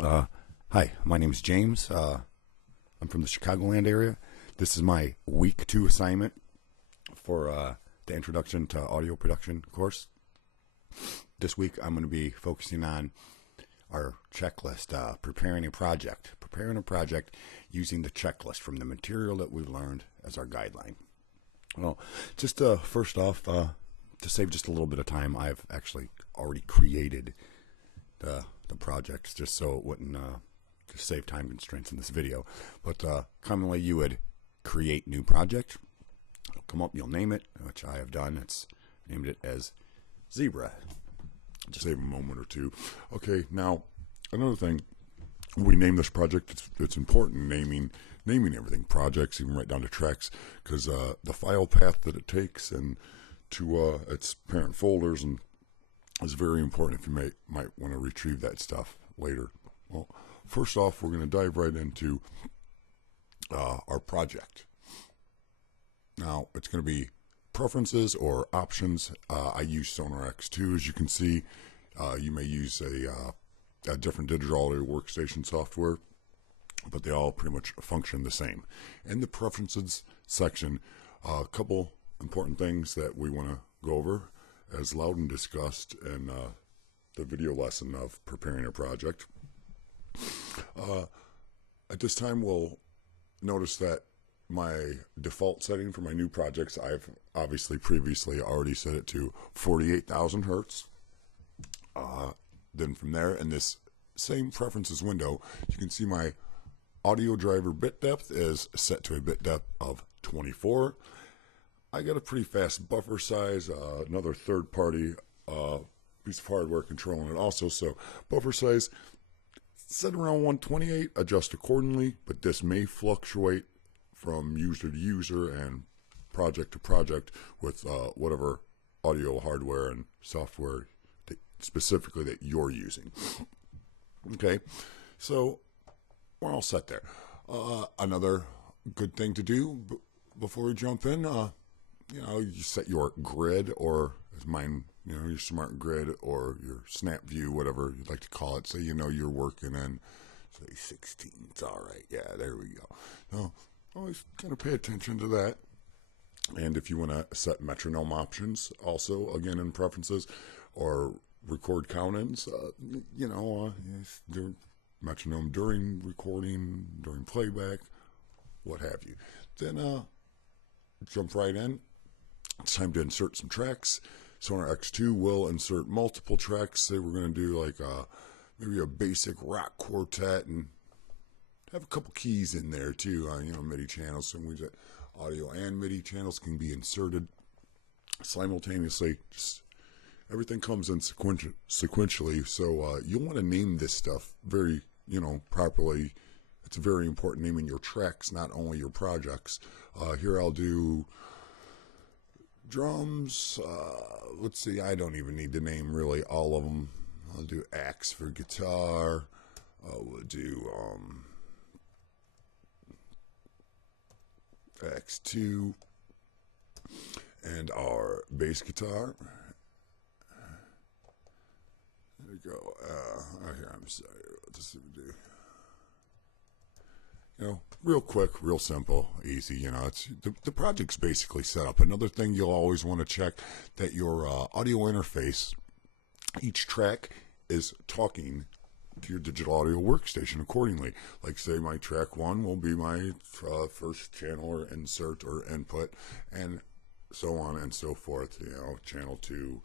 Uh, Hi, my name is James. I'm from the Chicagoland area. This is my week 2 assignment for the Introduction to Audio Production course. This week I'm going to be focusing on our checklist, preparing a project. Preparing a project using the checklist from the material that we've learned as our guideline. Well, just first off, to save just a little bit of time, I've actually already created the projects just so it wouldn't just save time constraints in this video. But commonly you would create new project. It'll come up, you'll name it, which I have done. It's named it as Zebra. Just save a moment or two. Okay, now another thing, we name this project, it's important naming everything, projects, even right down to tracks, because the file path that it takes and to its parent folders and is very important if you might want to retrieve that stuff later. Well, first off, we're going to dive right into our project. Now, it's going to be preferences or options. I use Sonar X2, as you can see. You may use a different digital audio workstation software, but they all pretty much function the same. In the preferences section, a couple important things that we want to go over, as Loudon discussed in the video lesson of preparing a project. At this time, we'll notice that my default setting for my new projects, I've obviously previously already set it to 48,000 hertz. Then from there, in this same preferences window, you can see my audio driver bit depth is set to a bit depth of 24. I got a pretty fast buffer size, another third-party piece of hardware controlling it also, so buffer size set around 128, adjust accordingly, but this may fluctuate from user to user and project to project with whatever audio hardware and software specifically that you're using. Okay, so we're all set there. Another good thing to do before we jump in, you set your grid, or as mine, your smart grid or your snap view, whatever you'd like to call it, so you're working in, say, 16. It's all right. Yeah, there we go. Now, always kind of pay attention to that. And if you want to set metronome options, also, again, in preferences, or record count-ins, metronome during recording, during playback, what have you. Then jump right in. It's time to insert some tracks. Sonar X2 will insert multiple tracks. Say we're going to do like maybe a basic rock quartet and have a couple keys in there too. MIDI channels. So that audio and MIDI channels can be inserted simultaneously. Just everything comes in sequentially. So you'll want to name this stuff very, properly. It's very important naming your tracks, not only your projects. Here I'll do drums. Let's see, I don't even need to name really all of them. I'll do axe for guitar. We'll do X2 and our bass guitar. There we go. Here, I'm sorry. Let's see what we do. Real quick, real simple, easy. It's the project's basically set up. Another thing you'll always want to check, that your audio interface, each track is talking to your digital audio workstation accordingly. Like, say, my track 1 will be my first channel or insert or input, and so on and so forth. Channel 2,